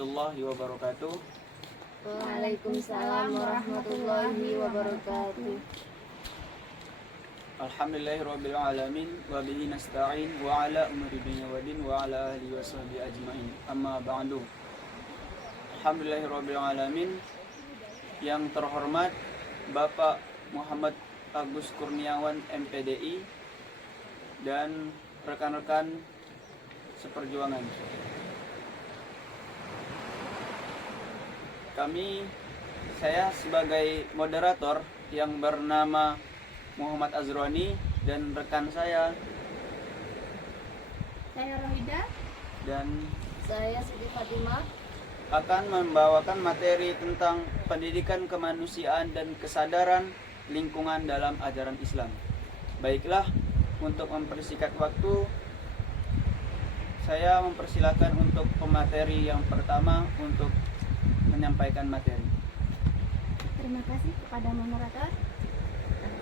warahmatullahi wabarakatuh. Waalaikumsalam warahmatullahi wabarakatuh. Alhamdulillahirabbil alamin wa bihi nasta'in wa ala umuri dunya waddin wa ala alihi washabihi ajmain. Amma ba'du. Alhamdulillahirabbil alamin. Yang terhormat Bapak Muhammad Agus Kurniawan MPDI dan rekan-rekan seperjuangan. Saya sebagai moderator yang bernama Muhammad Azroni dan rekan saya Rohida dan saya Siti Fatimah akan membawakan materi tentang pendidikan kemanusiaan dan kesadaran lingkungan dalam ajaran Islam. Baiklah, untuk mempersingkat waktu, saya mempersilakan untuk pemateri yang pertama untuk menyampaikan materi. Terima kasih kepada moderator.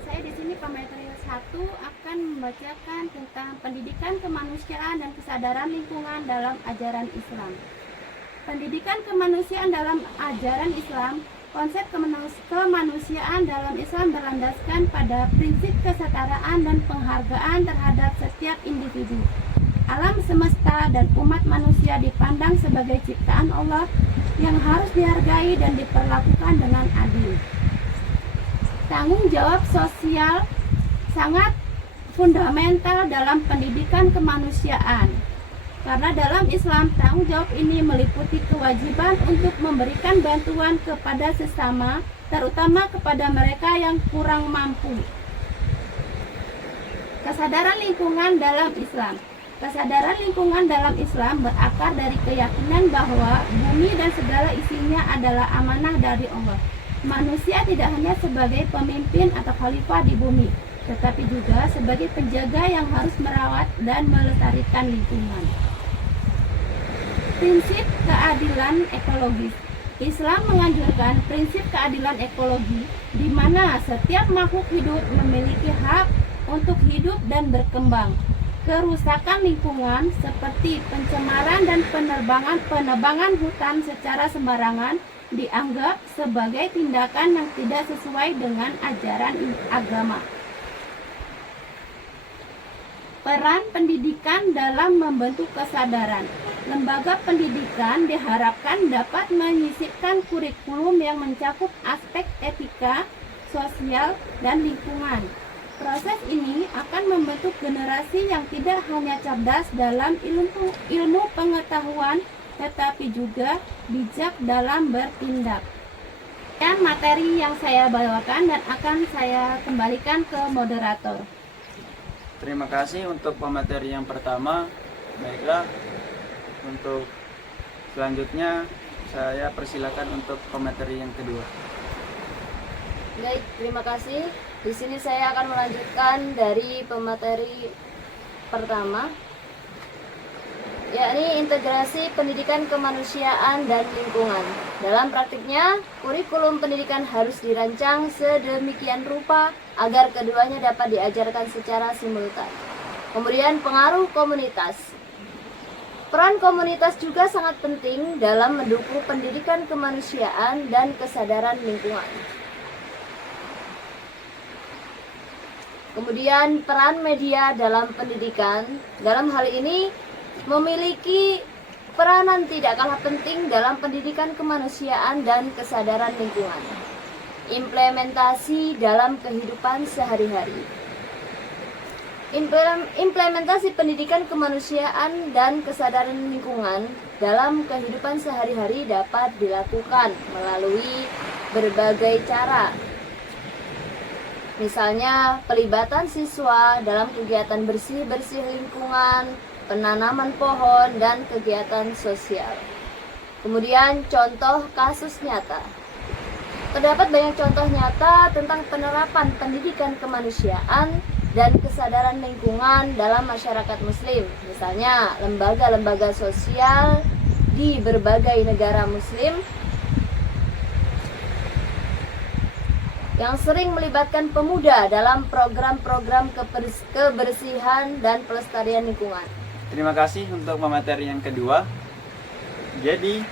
Saya di sini pemateri 1 akan membacakan tentang pendidikan kemanusiaan dan kesadaran lingkungan dalam ajaran Islam. Pendidikan kemanusiaan dalam ajaran Islam. Konsep kemanusiaan dalam Islam berlandaskan pada prinsip kesetaraan dan penghargaan terhadap setiap individu. Alam semesta dan umat manusia dipandang sebagai ciptaan Allah yang harus dihargai dan diperlakukan dengan adil. Tanggung jawab sosial sangat fundamental dalam pendidikan kemanusiaan. Karena dalam Islam, tanggung jawab ini meliputi kewajiban untuk memberikan bantuan kepada sesama, terutama kepada mereka yang kurang mampu. Kesadaran lingkungan dalam Islam. Kesadaran lingkungan dalam Islam berakar dari keyakinan bahwa bumi dan segala isinya adalah amanah dari Allah. Manusia tidak hanya sebagai pemimpin atau khalifah di bumi, tetapi juga sebagai penjaga yang harus merawat dan melestarikan lingkungan. Prinsip keadilan ekologis. Islam menganjurkan prinsip keadilan ekologi, di mana setiap makhluk hidup memiliki hak untuk hidup dan berkembang. Kerusakan lingkungan seperti pencemaran dan penebangan hutan secara sembarangan dianggap sebagai tindakan yang tidak sesuai dengan ajaran agama. Peran pendidikan dalam membentuk kesadaran. Lembaga pendidikan diharapkan dapat menyisipkan kurikulum yang mencakup aspek etika, sosial, dan lingkungan. Proses ini akan membentuk generasi yang tidak hanya cerdas dalam ilmu pengetahuan, tetapi juga bijak dalam bertindak. Dan materi yang saya bawakan dan akan saya kembalikan ke moderator. Terima kasih untuk pemateri yang pertama. Baiklah, untuk selanjutnya saya persilakan untuk pemateri yang kedua. Baik, terima kasih. Di sini saya akan melanjutkan dari pemateri pertama, yakni integrasi pendidikan kemanusiaan dan lingkungan. Dalam praktiknya, kurikulum pendidikan harus dirancang sedemikian rupa agar keduanya dapat diajarkan secara simultan. Kemudian pengaruh komunitas. Peran komunitas juga sangat penting dalam mendukung pendidikan kemanusiaan dan kesadaran lingkungan. Kemudian peran media dalam pendidikan, dalam hal ini memiliki peranan tidak kalah penting dalam pendidikan kemanusiaan dan kesadaran lingkungan. Implementasi dalam kehidupan sehari-hari. Implementasi pendidikan kemanusiaan dan kesadaran lingkungan dalam kehidupan sehari-hari dapat dilakukan melalui berbagai cara. Misalnya, pelibatan siswa dalam kegiatan bersih-bersih lingkungan, penanaman pohon, dan kegiatan sosial. Kemudian, contoh kasus nyata. Terdapat banyak contoh nyata tentang penerapan pendidikan kemanusiaan dan kesadaran lingkungan dalam masyarakat Muslim. Misalnya, lembaga-lembaga sosial di berbagai negara Muslim yang sering melibatkan pemuda dalam program-program kebersihan dan pelestarian lingkungan. Terima kasih untuk pemateri yang kedua. Jadi,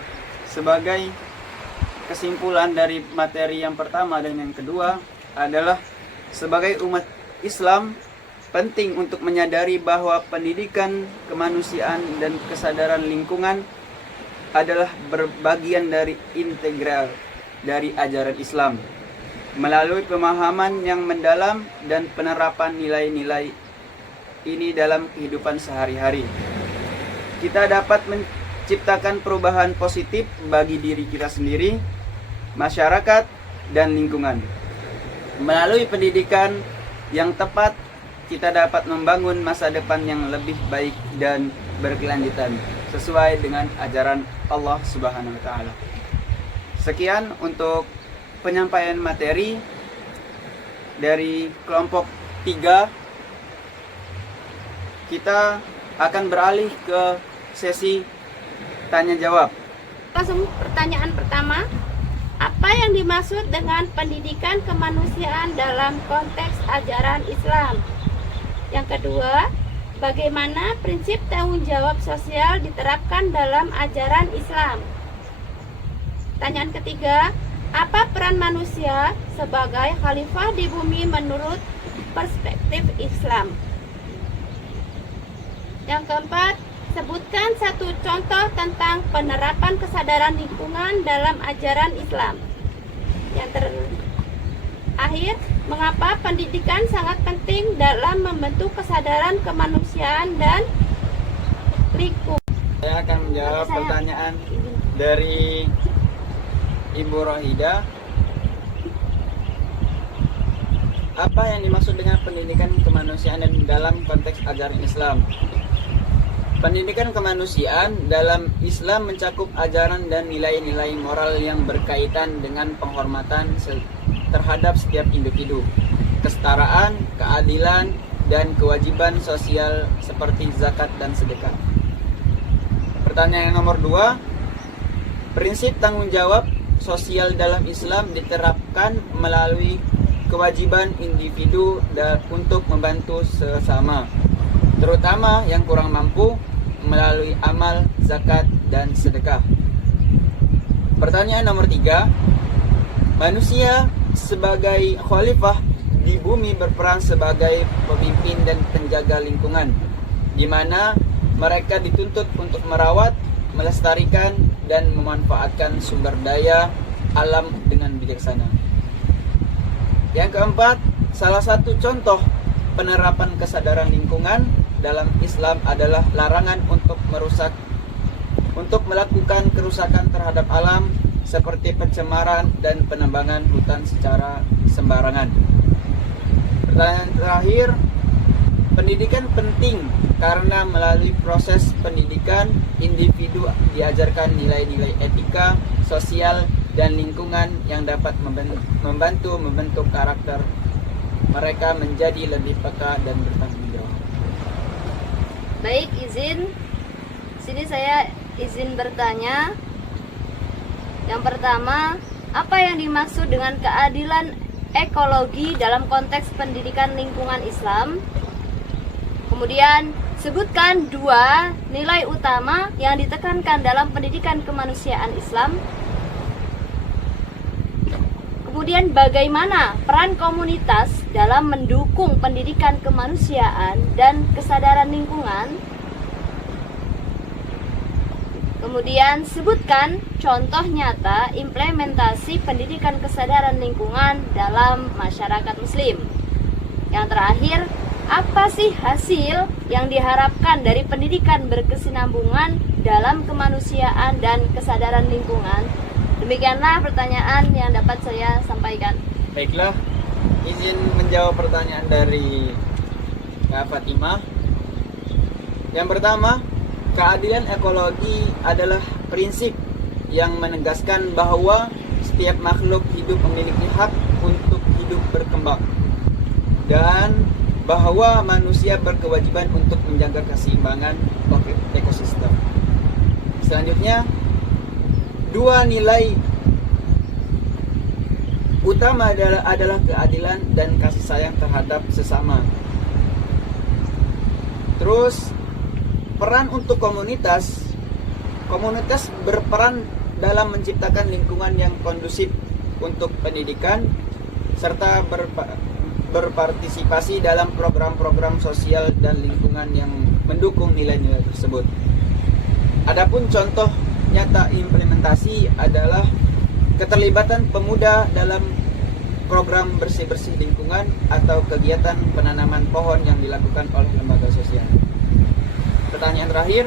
sebagai kesimpulan dari materi yang pertama dan yang kedua adalah sebagai umat Islam penting untuk menyadari bahwa pendidikan kemanusiaan dan kesadaran lingkungan adalah berbagian dari integral dari ajaran Islam. Melalui pemahaman yang mendalam dan penerapan nilai-nilai ini dalam kehidupan sehari-hari, kita dapat menciptakan perubahan positif bagi diri kita sendiri, masyarakat, dan lingkungan. Melalui pendidikan yang tepat, kita dapat membangun masa depan yang lebih baik dan berkelanjutan sesuai dengan ajaran Allah Subhanahu wa taala. Sekian untuk penyampaian materi dari kelompok 3. Kita akan beralih ke sesi tanya jawab. Langsung pertanyaan pertama, apa yang dimaksud dengan pendidikan kemanusiaan dalam konteks ajaran Islam? Yang kedua, bagaimana prinsip tanggung jawab sosial diterapkan dalam ajaran Islam? Pertanyaan ketiga, apa peran manusia sebagai khalifah di bumi menurut perspektif Islam? Yang keempat, sebutkan satu contoh tentang penerapan kesadaran lingkungan dalam ajaran Islam. Yang terakhir, mengapa pendidikan sangat penting dalam membentuk kesadaran kemanusiaan dan lingkungan? Saya akan menjawab pertanyaan dari Ibu Rohida. Apa yang dimaksud dengan pendidikan kemanusiaan dan dalam konteks ajaran Islam? Pendidikan kemanusiaan dalam Islam mencakup ajaran dan nilai-nilai moral yang berkaitan dengan penghormatan terhadap setiap individu, kesetaraan, keadilan, dan kewajiban sosial seperti zakat dan sedekah. Pertanyaan nomor 2, prinsip tanggung jawab sosial dalam Islam diterapkan melalui kewajiban individu untuk membantu sesama, terutama yang kurang mampu, melalui amal, zakat, dan sedekah. Pertanyaan nomor 3, manusia sebagai khalifah di bumi berperan sebagai pemimpin dan penjaga lingkungan, di mana mereka dituntut untuk merawat, melestarikan, dan memanfaatkan sumber daya alam dengan bijaksana. Yang keempat, salah satu contoh penerapan kesadaran lingkungan dalam Islam adalah larangan untuk melakukan kerusakan terhadap alam seperti pencemaran dan penebangan hutan secara sembarangan. Pertanyaan terakhir, pendidikan penting karena melalui proses pendidikan individu diajarkan nilai-nilai etika, sosial, dan lingkungan yang dapat membantu membentuk karakter mereka menjadi lebih peka dan bertanggung jawab. Baik, sini saya izin bertanya. Yang pertama, apa yang dimaksud dengan keadilan ekologi dalam konteks pendidikan lingkungan Islam? Kemudian, sebutkan 2 nilai utama yang ditekankan dalam pendidikan kemanusiaan Islam. Kemudian, bagaimana peran komunitas dalam mendukung pendidikan kemanusiaan dan kesadaran lingkungan? Kemudian, sebutkan contoh nyata implementasi pendidikan kesadaran lingkungan dalam masyarakat Muslim. Yang terakhir, apa sih hasil yang diharapkan dari pendidikan berkesinambungan dalam kemanusiaan dan kesadaran lingkungan? Demikianlah pertanyaan yang dapat saya sampaikan. Baiklah, izin menjawab pertanyaan dari Kak Fatimah. Yang pertama, keadilan ekologi adalah prinsip yang menegaskan bahwa setiap makhluk hidup memiliki hak untuk hidup berkembang dan bahwa manusia berkewajiban untuk menjaga keseimbangan ekosistem. Selanjutnya, 2 nilai utama adalah keadilan dan kasih sayang terhadap sesama. Terus, peran untuk komunitas berperan dalam menciptakan lingkungan yang kondusif untuk pendidikan serta berpartisipasi dalam program-program sosial dan lingkungan yang mendukung nilai-nilai tersebut. Adapun contoh nyata implementasi adalah keterlibatan pemuda dalam program bersih-bersih lingkungan atau kegiatan penanaman pohon yang dilakukan oleh lembaga sosial. Pertanyaan terakhir,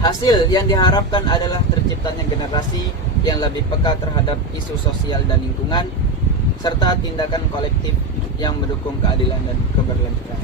hasil yang diharapkan adalah terciptanya generasi yang lebih peka terhadap isu sosial dan lingkungan serta tindakan kolektif yang mendukung keadilan dan keberlanjutan.